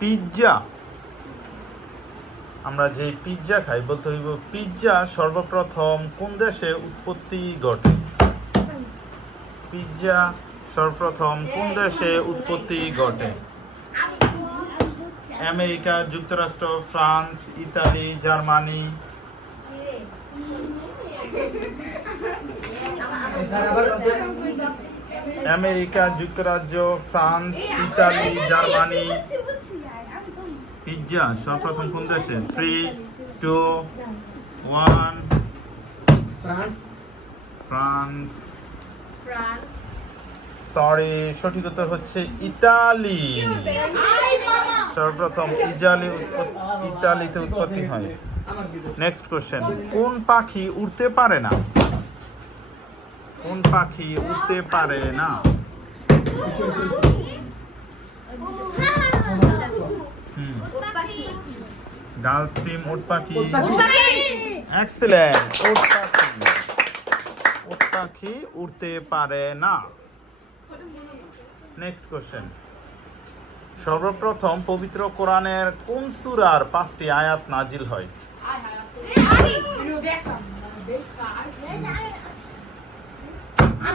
Pizza, আমরা যে pizza খাই বলতে হইব পিৎজা সর্বপ্রথম কোন দেশে উৎপত্তি ঘটে? পিৎজা সর্বপ্রথম কোন দেশে উৎপত্তি ঘটে? আমেরিকা যুক্তরাষ্ট্র, ফ্রান্স, ইতালি, জার্মানি। আমেরিকা যুক্তরাজ্য, ফ্রান্স, ইতালি, জার্মানি। পিৎজা সর্বপ্রথম কোন দেশে? 3, 2, 1। ফ্রান্স। ফ্রান্স। ফ্রান্স। সরি, সঠিক উত্তর হচ্ছে ইতালি। সর্বপ্রথম ইতালিতে উৎপত্তি হয়। নেক্সট কোশ্চেন, কোন পাখি উড়তে পারে না? কোন পাখি উড়তে পারে না? গার্লস টিম উট পাখি। এক্সেলেন্ট, উট পাখি। উট পাখি উড়তে পারে না। নেক্সট কোশ্চেন, সর্বপ্রথম পবিত্র কোরআনের কোন সূরার 5টি আয়াত নাজিল হয়?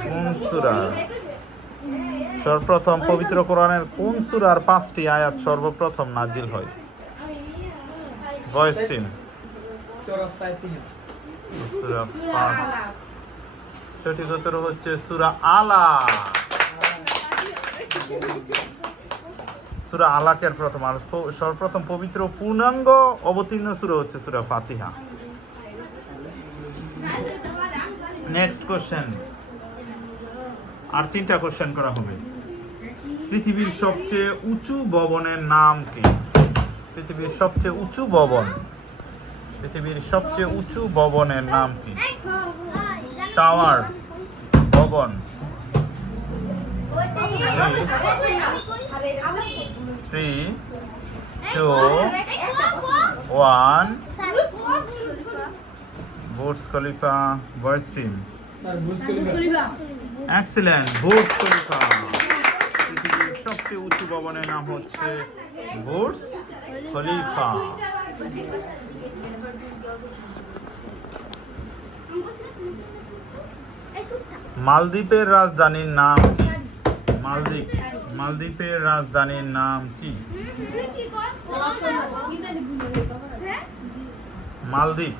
কোন সূরা? সর্বপ্রথম পবিত্র কোরআনের কোন সূরার 5টি আয়াত সর্বপ্রথম নাজিল হয়? Voice team. সূরা ফাতিহা। সূরা ফাতিহা। সঠিক উত্তর হচ্ছে সূরা আলাক। সূরা আলাকের প্রথম আর সর্বপ্রথম পবিত্র পূর্ণাঙ্গ অবতীর্ণ সূরা হচ্ছে সূরা ফাতিহা। নেক্সট কোশ্চেন, আর 3টা কোশ্চেন করা হবে। পৃথিবীর সবচেয়ে উঁচু ভবনের নাম কি? পৃথিবীর সবচেয়ে উঁচু ভবন। পৃথিবীর সবচেয়ে উঁচু ভবনের নাম কি? টাওয়ার, ভবন। 3, 2, 1। Burj Khalifa. Voice team. Sir Burj Khalifa. Excellent, Burj Khalifa. পৃথিবীর সবচেয়ে উঁচু ভবনের নাম হচ্ছে বুর্জ খলিফা। মালদ্বীপের রাজধানীর নাম কি? মালদ্বীপ। মালদ্বীপের রাজধানীর নাম কি? মালদ্বীপ।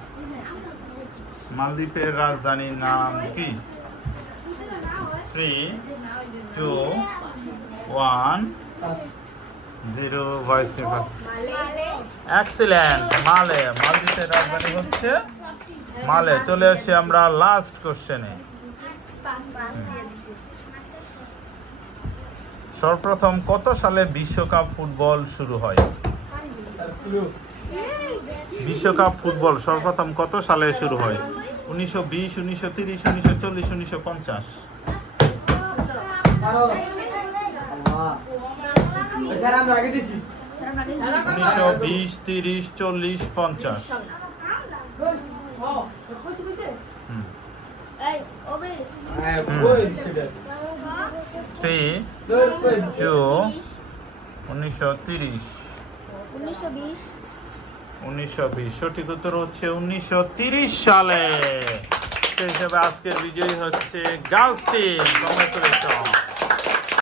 মালদ্বীপের রাজধানীর নাম কি? 3, 2, 1, 0। Voice team. এক্সেলেন্ট, মালে। মালদ্বীপের রাজধানী হচ্ছে মালে। চলে আসি আমরা লাস্ট কোশ্চেনে। সর্বপ্রথম কত সালে বিশ্বকাপ ফুটবল শুরু হয়? বিশ্বকাপ ফুটবল সর্বপ্রথম কত সালে শুরু হয়? 1920, 1930, 1940, 1950। 1920, 30, 40, 50। 3, 2, 1930। 1920। সঠিক উত্তর হচ্ছে 1930 সালে। সেই হিসাবে আজকের বিজয়ী হচ্ছে গার্লস টিম। কংগ্রেচুলেশন।